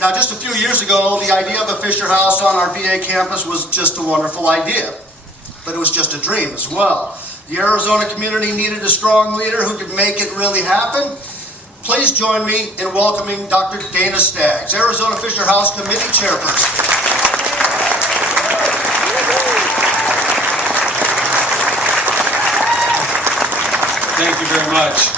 Now, just a few years ago, the idea of a Fisher House on our VA campus was just a wonderful idea, but it was just a dream as well. The Arizona community needed a strong leader who could make it really happen. Please join me in welcoming Dr. Dana Staggs, Arizona Fisher House Committee Chairperson. Thank you very much.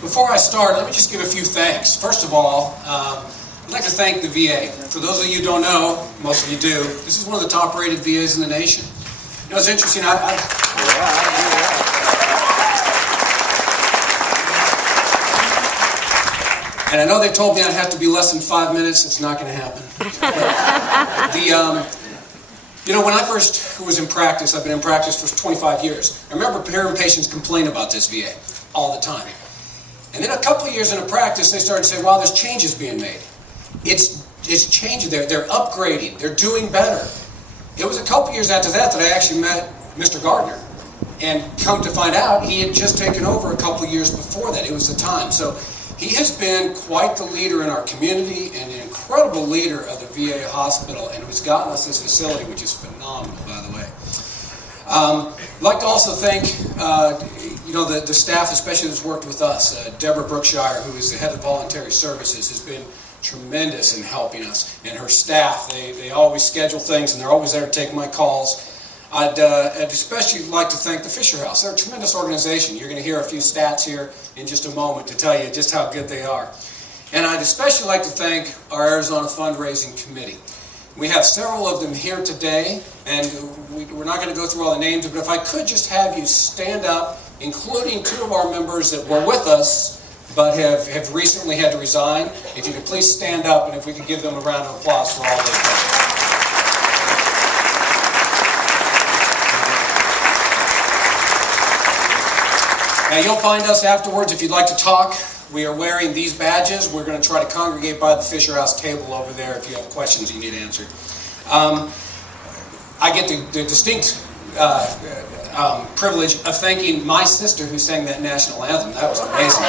Before I start, let me just give a few thanks. First of all, I'd like to thank the VA. For those of you who don't know, most of you do, this is one of the top-rated VAs in the nation. You know, it's interesting. And I know they told me I'd have to be less than 5 minutes. It's not going to happen. You know, when I first was in practice, I've been in practice for 25 years. I remember hearing patients complain about this VA all the time. And then a couple of years into practice, they started to say, wow, there's changes being made. It's changing. They're upgrading. They're doing better. It was a couple of years after that I actually met Mr. Gardner. And come to find out, he had just taken over a couple of years before that. It was the time. So he has been quite the leader in our community and an incredible leader of the VA hospital, and who's gotten us this facility, which is phenomenal, by the way. I'd like to also thank the staff, especially that's worked with us. Deborah Brookshire, who is the head of voluntary services, has been tremendous in helping us, and her staff. They always schedule things, and they're always there to take my calls. I'd especially like to thank the Fisher House. They're a tremendous organization. You're going to hear a few stats here in just a moment to tell you just how good they are. And I'd especially like to thank our Arizona Fundraising Committee. We have several of them here today, and we're not going to go through all the names, but if I could just have you stand up, including two of our members that were with us, but have recently had to resign. If you could please stand up, and if we could give them a round of applause for all they've done. Now, you'll find us afterwards if you'd like to talk. We are wearing these badges. We're going to try to congregate by the Fisher House table over there if you have questions you need answered. I get the distinct privilege of thanking my sister who sang that national anthem. That was amazing.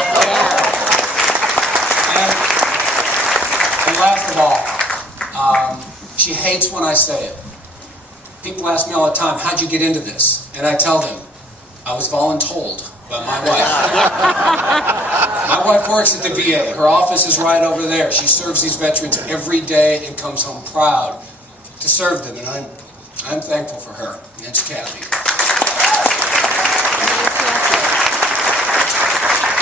And last of all, she hates when I say it. People ask me all the time, how'd you get into this? And I tell them, I was voluntold by my wife. My wife works at the VA. Her office is right over there. She serves these veterans every day and comes home proud to serve them, and I'm thankful for her. And it's Kathy.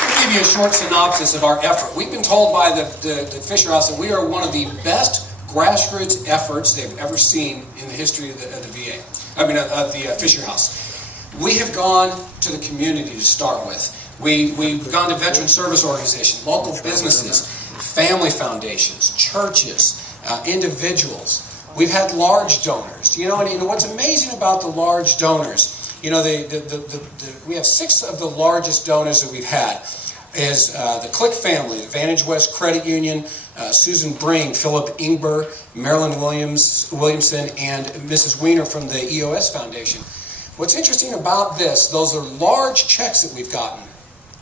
I'll give you a short synopsis of our effort. We've been told by the Fisher House that we are one of the best grassroots efforts they've ever seen in the history of the VA. Of the Fisher House. We have gone to the community to start with. We've gone to veteran service organizations, local businesses, family foundations, churches, individuals. We've had large donors. You know, and what's amazing about the large donors, you know, we have 6 of the largest donors that we've had is the Click family, the Vantage West Credit Union, Susan Bring, Philip Ingber, Marilyn Williamson, and Mrs. Weiner from the EOS Foundation. What's interesting about this, those are large checks that we've gotten.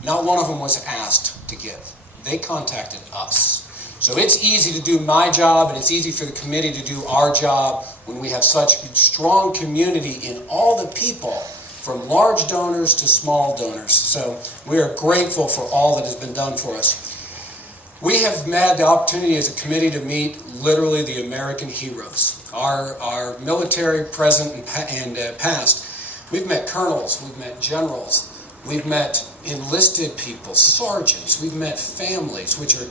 Not one of them was asked to give. They contacted us. So it's easy to do my job, and it's easy for the committee to do our job when we have such strong community in all the people, from large donors to small donors. So we are grateful for all that has been done for us. We have had the opportunity as a committee to meet literally the American heroes. Our military, present and past. We've met colonels, we've met generals, we've met enlisted people, sergeants, we've met families, which are,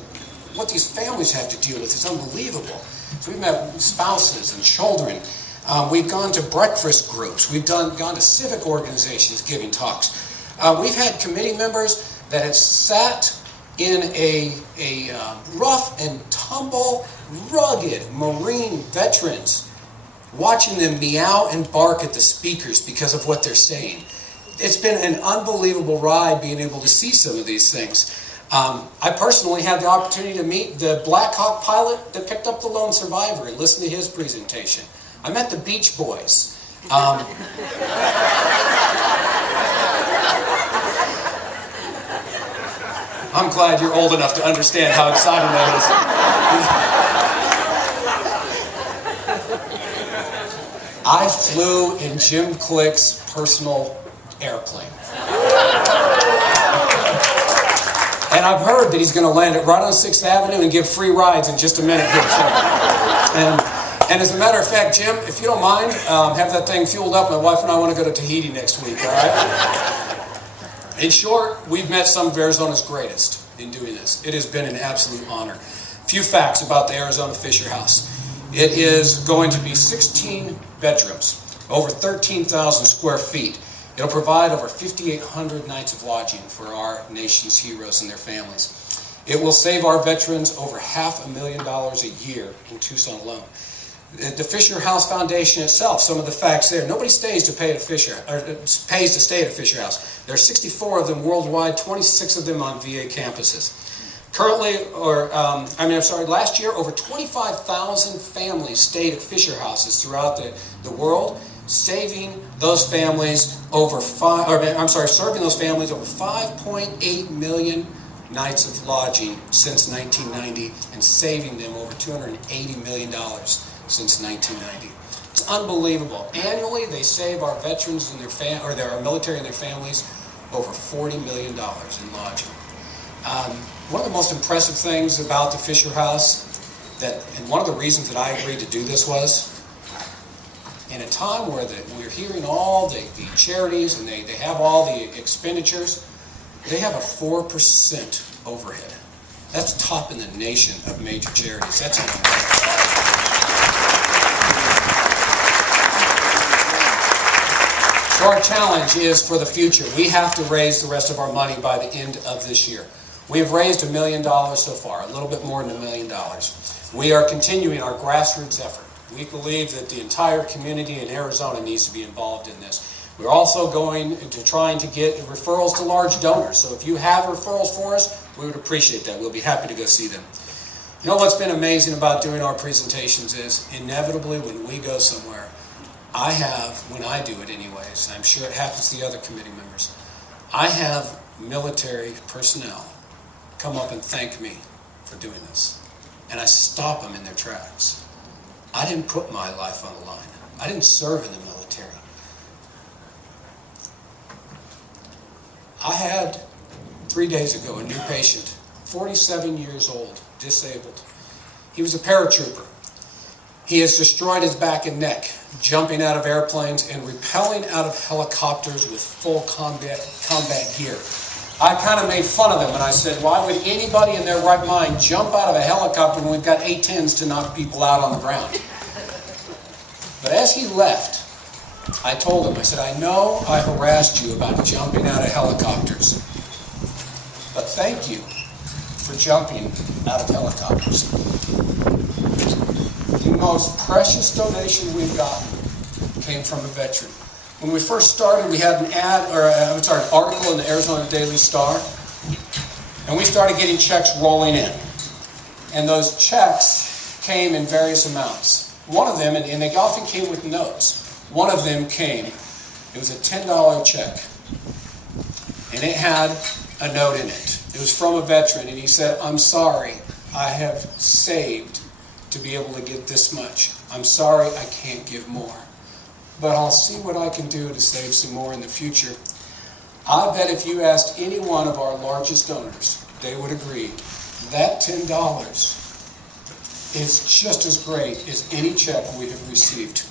what these families have to deal with is unbelievable. So we've met spouses and children. We've gone to breakfast groups. We've gone to civic organizations giving talks. We've had committee members that have sat in a rough and tumble, rugged Marine veterans, watching them meow and bark at the speakers because of what they're saying. It's been an unbelievable ride being able to see some of these things. I personally had the opportunity to meet the Black Hawk pilot that picked up the lone survivor and listen to his presentation. I met the Beach Boys. I'm glad you're old enough to understand how exciting that is. I flew in Jim Click's personal airplane. And I've heard that he's going to land it right on 6th Avenue and give free rides in just a minute here. And as a matter of fact, Jim, if you don't mind, have that thing fueled up. My wife and I want to go to Tahiti next week, all right? In short, we've met some of Arizona's greatest in doing this. It has been an absolute honor. A few facts about the Arizona Fisher House. It is going to be 16 bedrooms, over 13,000 square feet. It'll provide over 5,800 nights of lodging for our nation's heroes and their families. It will save our veterans over $500,000 a year in Tucson alone. The Fisher House Foundation itself, some of the facts there. Nobody stays to pay at Fisher, or pays to stay at a Fisher House. There are 64 of them worldwide, 26 of them on VA campuses. Currently, last year, over 25,000 families stayed at Fisher Houses throughout the world, saving those families serving those families over 5.8 million nights of lodging since 1990, and saving them over $280 million since 1990. It's unbelievable. Annually, they save our veterans and their military and their families over $40 million in lodging. One of the most impressive things about the Fisher House, and one of the reasons that I agreed to do this was, in a time where we're hearing all the charities and they have all the expenditures, they have a 4% overhead. That's top in the nation of major charities. That's So our challenge is for the future. We have to raise the rest of our money by the end of this year. We have raised $1 million so far, a little bit more than $1 million. We are continuing our grassroots effort. We believe that the entire community in Arizona needs to be involved in this. We're also going to trying to get referrals to large donors. So if you have referrals for us, we would appreciate that. We'll be happy to go see them. You know what's been amazing about doing our presentations is, inevitably when we go somewhere, when I do it anyways, I'm sure it happens to the other committee members, I have military personnel come up and thank me for doing this. And I stop them in their tracks. I didn't put my life on the line. I didn't serve in the military. I had 3 days ago a new patient, 47 years old, disabled. He was a paratrooper. He has destroyed his back and neck, jumping out of airplanes and rappelling out of helicopters with full combat gear. I kind of made fun of them and I said, why would anybody in their right mind jump out of a helicopter when we've got A-10s to knock people out on the ground? But as he left, I told him, I said, I know I harassed you about jumping out of helicopters, but thank you for jumping out of helicopters. The most precious donation we've gotten came from a veteran. When we first started, we had an article in the Arizona Daily Star, and we started getting checks rolling in. And those checks came in various amounts. One of them, and they often came with notes, one of them came, it was a $10 check, and it had a note in it. It was from a veteran, and he said, I'm sorry, I have saved to be able to get this much. I'm sorry I can't give more, but I'll see what I can do to save some more in the future. I bet if you asked any one of our largest donors, they would agree that $10 is just as great as any check we have received.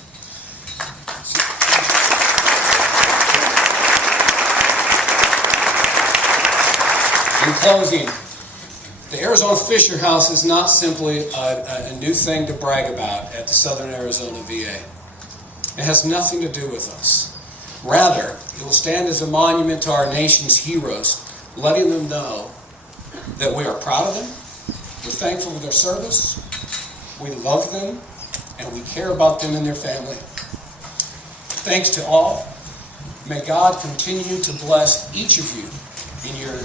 In closing, the Arizona Fisher House is not simply a new thing to brag about at the Southern Arizona VA. It has nothing to do with us. Rather, it will stand as a monument to our nation's heroes, letting them know that we are proud of them, we're thankful for their service, we love them, and we care about them and their family. Thanks to all. May God continue to bless each of you in your